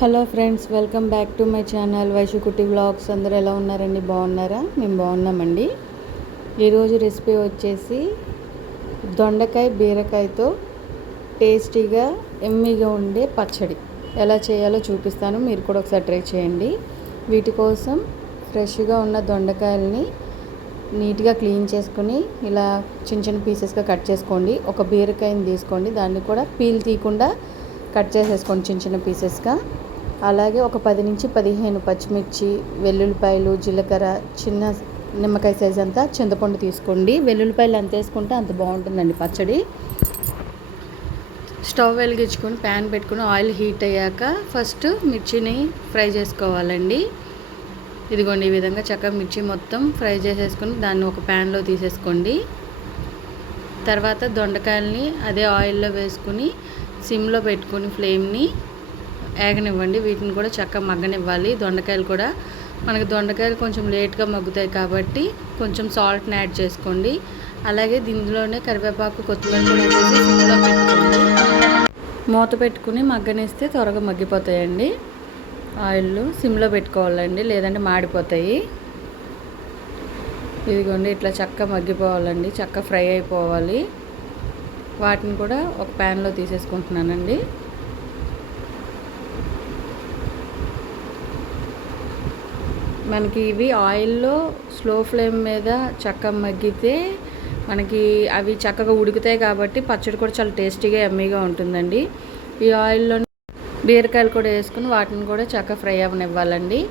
Hello friends, welcome back to my channel Vaishukutti vlogs. అందరూ ఎలా ఉన్నారండి? బాగున్నారా? మేము బాగున్నామండి. ఈరోజు రెసిపీ వచ్చేసి దొండకాయ బీరకాయతో టేస్టీగా ఎమ్మీగా ఉండే పచ్చడి ఎలా చేయాలో చూపిస్తాను. మీరు కూడా ఒకసారి ట్రై చేయండి. వీటి కోసం ఫ్రెష్గా ఉన్న దొండకాయలని నీట్గా క్లీన్ చేసుకుని ఇలా చిన్న చిన్న పీసెస్గా కట్ చేసుకోండి. ఒక బీరకాయని తీసుకోండి, దాన్ని కూడా పీల్ తీయకుండా కట్ చేసేసుకోండి చిన్న చిన్న పీసెస్గా. అలాగే ఒక 10 నుంచి 15 పచ్చిమిర్చి, వెల్లుల్లిపాయలు, జీలకర్ర, చిన్న నిమ్మకాయ సైజ్ అంతా చింతపండు తీసుకోండి. వెల్లుల్లిపాయలు ఎంత వేసుకుంటే అంత బాగుంటుందండి పచ్చడి. స్టవ్ వెలిగించుకొని ప్యాన్ పెట్టుకుని ఆయిల్ హీట్ అయ్యాక ఫస్ట్ మిర్చిని ఫ్రై చేసుకోవాలండి. ఇదిగోండి, ఈ విధంగా చక్కగా మిర్చి మొత్తం ఫ్రై చేసేసుకొని దాన్ని ఒక ప్యాన్లో తీసేసుకోండి. తర్వాత దొండకాయలని అదే ఆయిల్లో వేసుకుని సిమ్లో పెట్టుకుని ఫ్లేమ్ని ఏగనివ్వండి. వీటిని కూడా చక్కగా మగ్గనివ్వాలి. దొండకాయలు కూడా మనకి దొండకాయలు కొంచెం లేట్గా మగ్గుతాయి కాబట్టి కొంచెం సాల్ట్ని యాడ్ చేసుకోండి. అలాగే దీనిలోనే కరివేపాకు, కొత్తిమీర కూడా వేసి సిమ్లో పెట్టుకోండి. మూత పెట్టుకుని మగ్గనిస్తే త్వరగా మగ్గిపోతాయండి. ఆయిల్లో సిమ్లో పెట్టుకోవాలండి, లేదంటే మాడిపోతాయి. ఇదిగోండి, ఇట్లా చక్కగా మగ్గిపోవాలండి, చక్కగా ఫ్రై అయిపోవాలి. వాటిని కూడా ఒక ప్యాన్లో తీసేసుకుంటున్నానండి. మనకి ఇవి ఆయిల్లో స్లో ఫ్లేమ్ మీద చక్కగా మగ్గితే మనకి అవి చక్కగా ఉడుకుతాయి కాబట్టి పచ్చడి కూడా చాలా టేస్టీగా ఎమ్మీగా ఉంటుందండి. ఈ ఆయిల్లో బీరకాయలు కూడా వేసుకుని వాటిని కూడా చక్కగా ఫ్రై అవ్వనివ్వాలండి.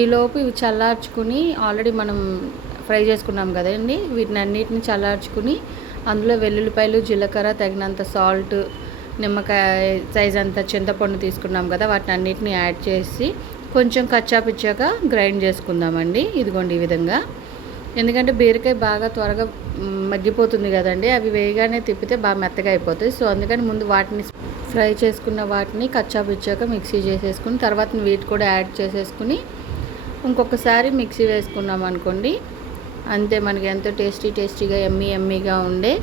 ఈలోపు ఇవి చల్లార్చుకుని ఆల్రెడీ మనం ఫ్రై చేసుకున్నాం కదండి, వీటిని అన్నిటిని చల్లార్చుకుని అందులో వెల్లుల్లిపాయలు, జీలకర్ర, తగినంత సాల్ట్, నిమ్మకాయ సైజ్ అంత చింతపండు తీసుకున్నాం కదా, వాటిని అన్నిటిని యాడ్ చేసి కొంచెం కచ్చాపిచ్చాక గ్రైండ్ చేసుకుందామండి. ఇదిగోండి ఈ విధంగా. ఎందుకంటే బీరకాయ బాగా త్వరగా మగ్గిపోతుంది కదండి, అవి వేయగానే తిప్పితే బాగా మెత్తగా అయిపోతాయి. సో అందుకని ముందు వాటిని ఫ్రై చేసుకున్న వాటిని కచ్చాపిచ్చాక మిక్సీ చేసేసుకుని తర్వాత వీటి కూడా యాడ్ చేసేసుకుని ఇంకొకసారి మిక్సీ వేసుకున్నాం అనుకోండి, అంతే మనకి ఎంతో టేస్టీగా ఎమ్మీగా ఉండే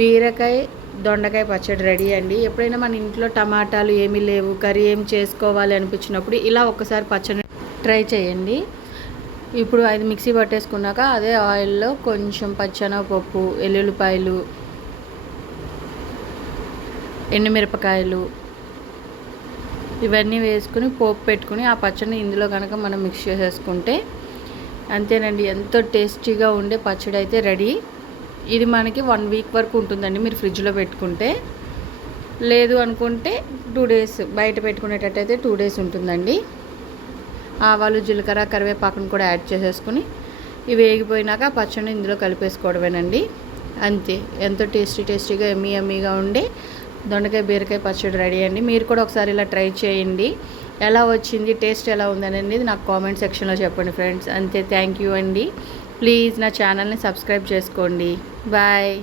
బీరకాయ దొండకాయ పచ్చడి రెడీ అండి. ఎప్పుడైనా మన ఇంట్లో టమాటాలు ఏమీ లేవు, కర్రీ ఏం చేసుకోవాలి అనిపించినప్పుడు ఇలా ఒక్కసారి పచ్చడి ట్రై చేయండి. ఇప్పుడు అది మిక్సీ పట్టేసుకున్నాక అదే ఆయిల్లో కొంచెం పచ్చెనగపప్పు, వెల్లుల్లిపాయలు, ఎండుమిరపకాయలు ఇవన్నీ వేసుకుని పోపు పెట్టుకుని ఆ పచ్చడిని ఇందులో కనుక మనం మిక్స్ చేసేసుకుంటే అంతేనండి, ఎంతో టేస్టీగా ఉండే పచ్చడి అయితే రెడీ. ఇది మనకి 1 వీక్ వరకు ఉంటుందండి మీరు ఫ్రిడ్జ్లో పెట్టుకుంటే. లేదు అనుకుంటే 2 డేస్ బయట పెట్టుకునేటట్టయితే 2 డేస్ ఉంటుందండి. ఆవాలు, జీలకర్ర, కరివేపాకును కూడా యాడ్ చేసేసుకుని ఇవి వేగిపోయినాక పచ్చడిని ఇందులో కలిపేసుకోవడమేనండి. అంతే, ఎంతో టేస్టీగా ఎమ్మీగా ఉండే దొండకాయ బీరకాయ పచ్చడి రెడీ అండి. మీరు కూడా ఒకసారి ఇలా ట్రై చేయండి. ఎలా వచ్చింది, టేస్ట్ ఎలా ఉందనేది నాకు కామెంట్ సెక్షన్లో చెప్పండి ఫ్రెండ్స్. అంతే, థ్యాంక్ యూ అండి. ప్లీజ్ నా ఛానల్ని సబ్స్క్రైబ్ చేసుకోండి. బాయ్.